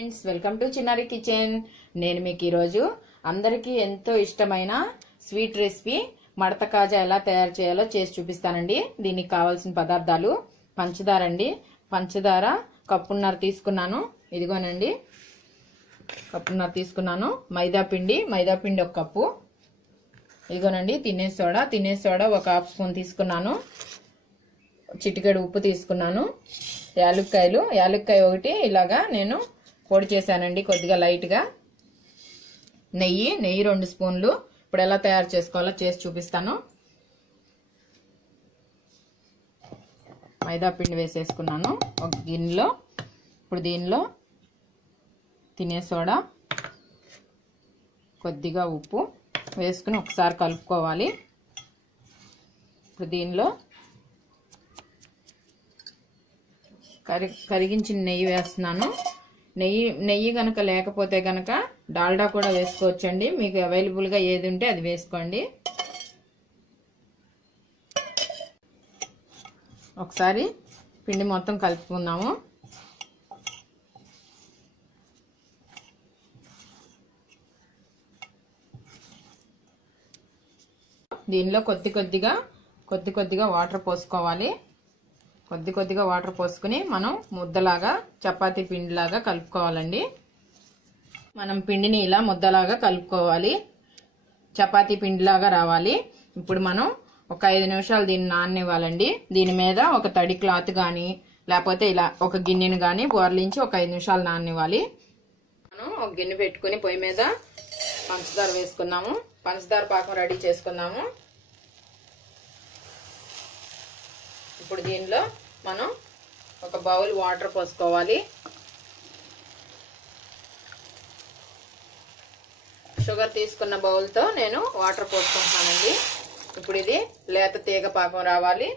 Friends, welcome to చిన్నారి kitchen. నేను మీకు ఈరోజు అందరికీ ఎంతో ఇష్టమైన స్వీట్ రెసిపీ మడత కాజా ఎలా తయారు చేయాలో చేసి చూపిస్తానండి. దీనికి కావాల్సిన పదార్థాలు పంచదార అండి. పంచదార కప్పున్నర తీసుకున్నాను. ఇదిగోనండి కప్పున్నర తీసుకున్నాను. మైదా పిండి ఒక కప్పు. ఇదిగోనండి తినే సోడా ఒక హాఫ్ స్పూన్ తీసుకున్నాను. చిటికెడు ఉప్పు తీసుకున్నాను. యాలుక్కాయ ఒకటి ఇలాగా నేను పొడి చేశానండి, కొద్దిగా లైట్గా. నెయ్యి 2 స్పూన్లు. ఇప్పుడు ఎలా తయారు చేసుకోవాలో చేసి చూపిస్తాను. మైదా పిండి వేసేసుకున్నాను ఒక గిన్నెలో. ఇప్పుడు దీనిలో తినే సోడా, కొద్దిగా ఉప్పు వేసుకుని ఒకసారి కలుపుకోవాలి. ఇప్పుడు దీనిలో కరిగించిన నెయ్యి వేస్తున్నాను. నెయ్యి కనుక లేకపోతే కనుక డాల్డా కూడా వేసుకోవచ్చండి. మీకు అవైలబుల్గా ఏది ఉంటే అది వేసుకోండి. ఒకసారి పిండి మొత్తం కలుపుకుందాము. దీనిలో కొద్ది కొద్దిగా వాటర్ పోసుకోవాలి. కొద్దిగా వాటర్ పోసుకుని మనం ముద్దలాగా, చపాతీ పిండిలాగా కలుపుకోవాలండి. మనం పిండిని ఇలా ముద్దలాగా కలుపుకోవాలి, చపాతీ పిండిలాగా రావాలి. ఇప్పుడు మనం ఒక 5 నిమిషాలు దీన్ని నాననివ్వాలండి. దీని మీద ఒక తడి క్లాత్ కానీ లేకపోతే ఇలా ఒక గిన్నెను కానీ బోర్లించి ఒక 5 నిమిషాలు నాననివ్వాలి. మనం ఒక గిన్నె పెట్టుకుని పొయ్యి మీద పంచదార వేసుకున్నాము. పంచదార పాకం రెడీ చేసుకుందాము. ఇప్పుడు దీనిలో మనం ఒక బౌల్ వాటర్ పోసుకోవాలి. షుగర్ తీసుకున్న బౌల్తో నేను వాటర్ పోసుకుంటానండి. ఇప్పుడు ఇది లేత తీగ పాకం రావాలి.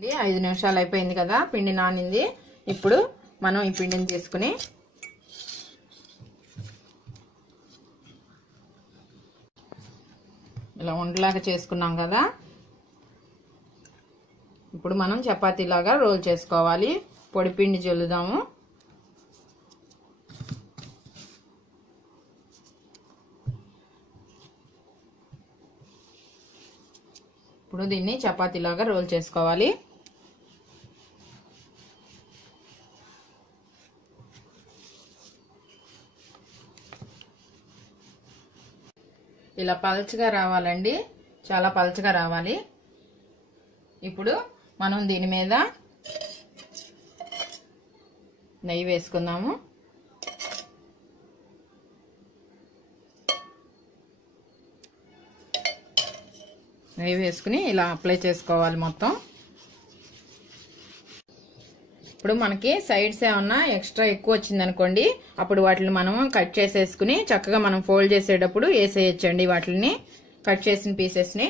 ఇది 5 నిమిషాలు అయిపోయింది కదా, పిండి నానింది. ఇప్పుడు మనం ఈ పిండిని తీసుకుని ఇలా ఉండలాగా చేసుకున్నాం కదా. ఇప్పుడు మనం చపాతీలాగా రోల్ చేసుకోవాలి. పొడి పిండి జల్లుదాము. ఇప్పుడు దీన్ని చపాతీలాగా రోల్ చేసుకోవాలి. ఇలా పల్చగా రావాలండి, చాలా పల్చగా రావాలి. ఇప్పుడు మనం దీని మీద నెయ్యి వేసుకుందాము. నెయ్యి వేసుకుని ఇలా అప్లై చేసుకోవాలి మొత్తం. ఇప్పుడు మనకి సైడ్స్ ఏమన్నా ఎక్స్ట్రా ఎక్కువ వచ్చిందనుకోండి, అప్పుడు వాటిని మనం కట్ చేసేసుకుని చక్కగా మనం ఫోల్డ్ చేసేటప్పుడు వేసేయచ్చండి. వాటిని కట్ చేసిన పీసెస్ని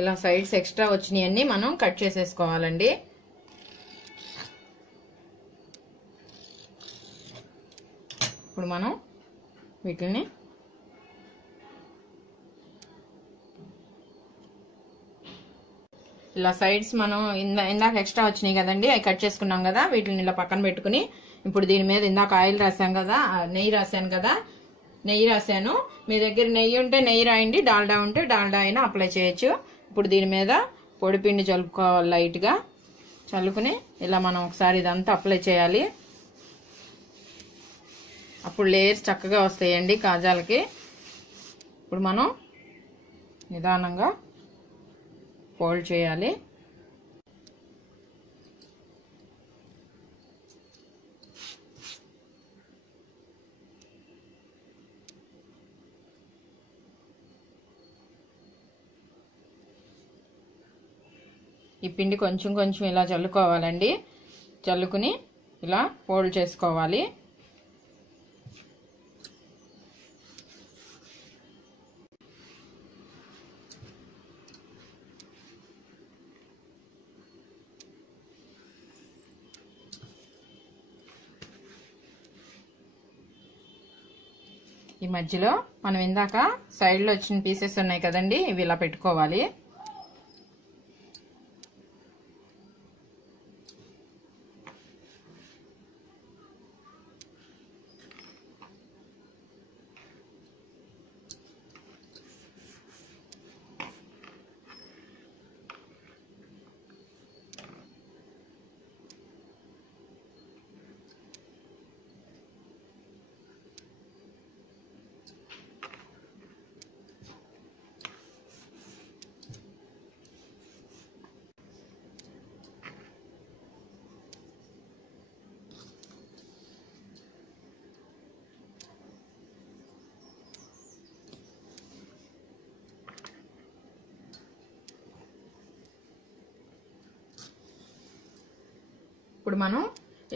ఇలా సైడ్స్ ఎక్స్ట్రా వచ్చినాయన్నీ మనం కట్ చేసేసుకోవాలండి. ఇప్పుడు మనం వీటిని ఇలా సైడ్స్ మనం ఇందాక ఎక్స్ట్రా వచ్చినాయి కదండి, అవి కట్ చేసుకున్నాం కదా. వీటిని ఇలా పక్కన పెట్టుకుని ఇప్పుడు దీని మీద ఇందాక ఆయిల్ రాసాం కదా, నెయ్యి రాశాను. మీ దగ్గర నెయ్యి ఉంటే నెయ్యి రాయండి, డాల్డా ఉంటే డాల్డా అయినా అప్లై చేయొచ్చు. ఇప్పుడు దీని మీద పొడిపిండి చల్లుకోవాలి. లైట్గా చల్లుకుని ఇలా మనం ఒకసారి ఇదంతా అప్లై చేయాలి. అప్పుడు లేయర్స్ చక్కగా వస్తాయండి కాజాలకి. ఇప్పుడు మనం నిదానంగా ఫోల్డ్ చేయాలి. ఈ పిండి కొంచెం ఇలా చల్లుకోవాలండి. చల్లుకుని ఇలా ఫోల్డ్ చేసుకోవాలి. ఈ మధ్యలో మనం ఇందాక సైడ్లో వచ్చిన పీసెస్ ఉన్నాయి కదండి, ఇవి ఇలా పెట్టుకోవాలి. ఇప్పుడు మనం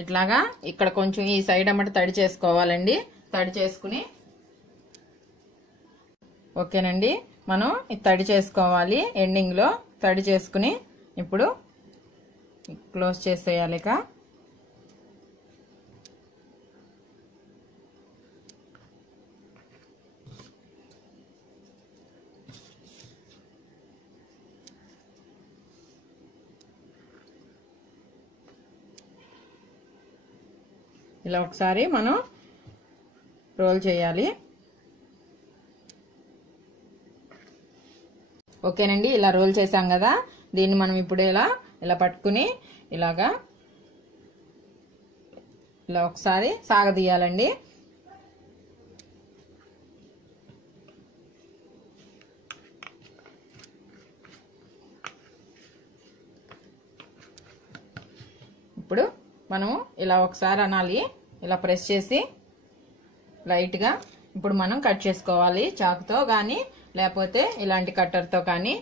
ఇట్లాగా ఇక్కడ కొంచెం ఈ సైడ్ అమ్మట తడి చేసుకోవాలండి. తడి చేసుకుని ఓకేనండి, మనం ఇది తడి చేసుకోవాలి. ఎండింగ్లో తడి చేసుకుని ఇప్పుడు క్లోజ్ చేసేయాలి. ఇక ఇలా ఒకసారి మనం రోల్ చేయాలి. ఓకేనండి, ఇలా రోల్ చేసాం కదా, దీన్ని మనం ఇప్పుడు ఇలా పట్టుకుని ఇలా ఒకసారి సాగదీయాలండి. ఇప్పుడు మనము ఇలా ఒకసారి అనాలి, ఇలా ప్రెస్ చేసి లైట్గా. ఇప్పుడు మనం కట్ చేసుకోవాలి చాకుతో కానీ లేకపోతే ఇలాంటి కట్టర్తో కానీ.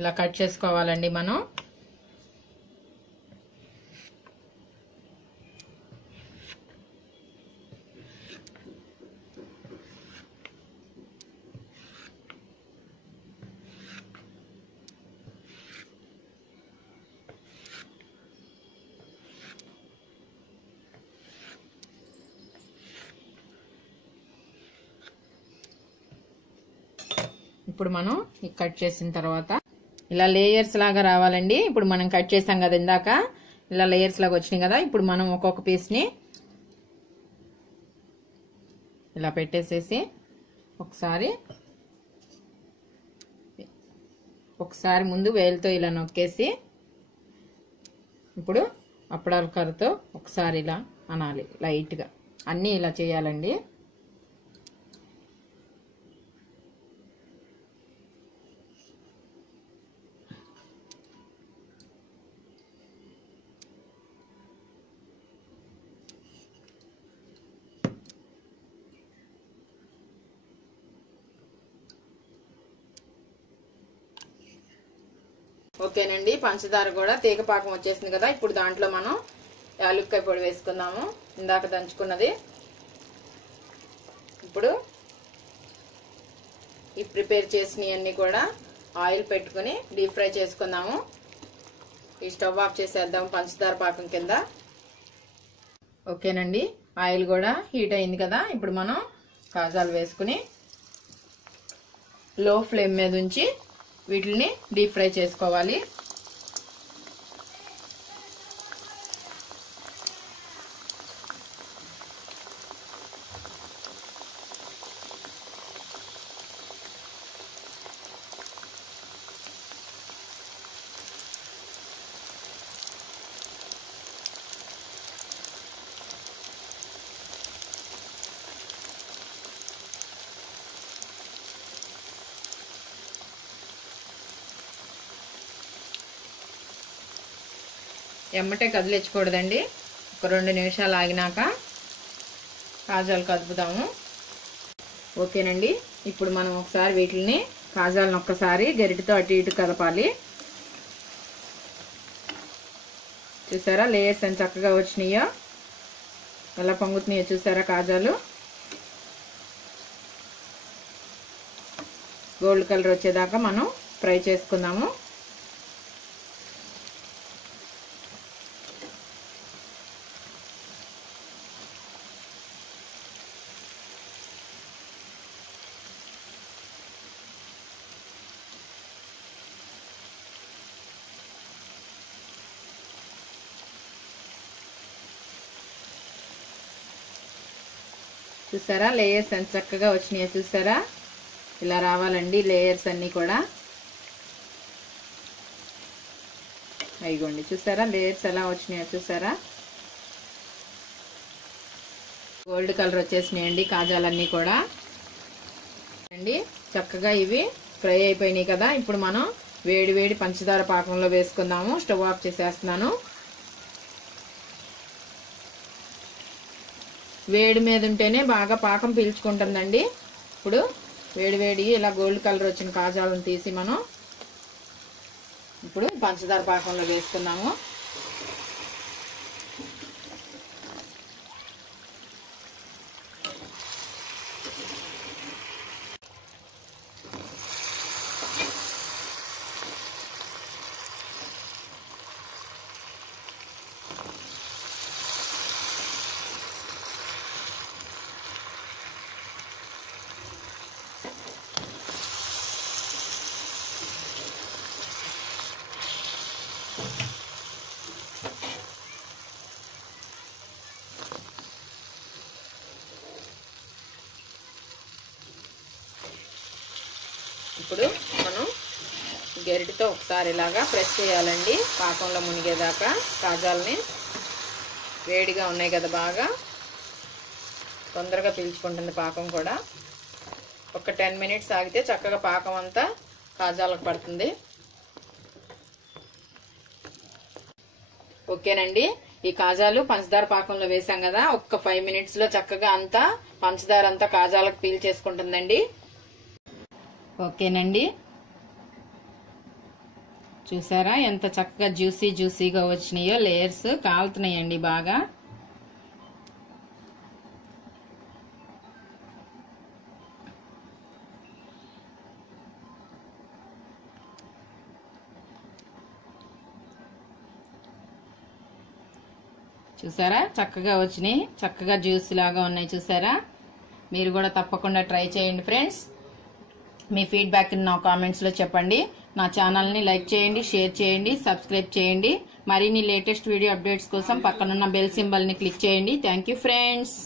ఇలా కట్ చేసుకోవాలండి మనం. ఇప్పుడు మనం కట్ చేసిన తర్వాత ఇలా లేయర్స్ లాగా రావాలండి. ఇప్పుడు మనం కట్ చేసాం కదా ఇందాక, ఇలా లేయర్స్ లాగా వచ్చినాయి కదా. ఇప్పుడు మనం ఒక్కొక్క పీస్ని ఇలా పెట్టేసేసి ఒకసారి ముందు వేలుతో ఇలా నొక్కేసి ఇప్పుడు అప్పడాల కర్రతో ఒకసారి ఇలా అనాలి లైట్గా. అన్నీ ఇలా చేయాలండి. ఓకేనండి, పంచదార కూడా తీగ పాకం వచ్చేసింది కదా. ఇప్పుడు దాంట్లో మనం యాలుక్కాయ పొడి వేసుకుందాము, ఇందాక దంచుకున్నది. ఇప్పుడు ఈ ప్రిపేర్ చేసినవన్నీ కూడా ఆయిల్ పెట్టుకుని డీప్ ఫ్రై చేసుకుందాము. ఈ స్టవ్ ఆఫ్ చేసేద్దాం పంచదార పాకం కింద. ఓకేనండి, ఆయిల్ కూడా హీట్ అయింది కదా. ఇప్పుడు మనం కాజాలు వేసుకుని లో ఫ్లేమ్ మీద ఉంచి వీటిని డీప్ ఫ్రై చేసుకోవాలి. ఎమ్మటే కదిలించకూడదండి, ఒక 2 నిమిషాలు ఆగినాక కాజాలు కదుపుదాము. ఓకేనండి, ఇప్పుడు మనం ఒకసారి వీటిని కాజాలను ఒక్కసారి గరిటెతో అటు ఇటు కలపాలి. చూసారా లేయర్స్ ఎంత చక్కగా వచ్చినాయో, ఎలా పొంగుతున్నాయో చూసారా కాజాలు. గోల్డ్ కలర్ వచ్చేదాకా మనం ఫ్రై చేసుకుందాము. చూసారా లేయర్స్ ఎంత చక్కగా వచ్చినాయో చూసారా? ఇలా రావాలండి లేయర్స్ అన్నీ కూడా. అయిగోండి చూసారా లేయర్స్ ఎలా వచ్చినాయో చూసారా? గోల్డ్ కలర్ వచ్చేసినాయండి కాజాలన్నీ కూడా అండి. చక్కగా ఇవి ఫ్రై అయిపోయినాయి కదా. ఇప్పుడు మనం వేడి వేడి పంచదార పాకంలో వేసుకుందాము. స్టవ్ ఆఫ్ చేసేస్తున్నాను. వేడి మీద ఉంటేనే బాగా పాకం పీల్చుకుంటుందండి. ఇప్పుడు వేడి వేడి ఇలా గోల్డ్ కలర్ వచ్చిన కాజాలను తీసి మనం ఇప్పుడు పంచదార పాకంలో వేసుకున్నాము. ఇప్పుడు మనం గరిటెతో ఒకసారి ఇలాగా ప్రెస్ చేయాలండి పాకంలో మునిగేదాకా. కాజాలని వేడిగా ఉన్నాయి కదా, బాగా తొందరగా పీల్చుకుంటుంది పాకం కూడా. ఒక 10 మినిట్స్ ఆగితే చక్కగా పాకం అంతా కాజాలకు పడుతుంది. ఓకేనండి, ఈ కాజాలు పంచదార పాకంలో వేసాం కదా, ఒక్క 5 మినిట్స్ లో చక్కగా అంతా పంచదార అంతా కాజాలకు పీల్ చేసుకుంటుందండి. ఓకేనండి, చూసారా ఎంత చక్కగా జ్యూసీగా వచ్చినాయో. లేయర్స్ కాలుతున్నాయండి బాగా. చూసారా చక్కగా వచ్చినాయి, చక్కగా జ్యూస్ లాగా ఉన్నాయి చూసారా? మీరు కూడా తప్పకుండా ట్రై చేయండి ఫ్రెండ్స్. మీ ఫీడ్బ్యాక్ నా కామెంట్స్ లో చెప్పండి. నా ఛానల్ ని లైక్ చేయండి, షేర్ చేయండి, సబ్స్క్రైబ్ చేయండి. మరిన్ని లేటెస్ట్ వీడియో అప్డేట్స్ కోసం పక్కనున్న బెల్ సింబల్ ని క్లిక్ చేయండి. Thank you friends.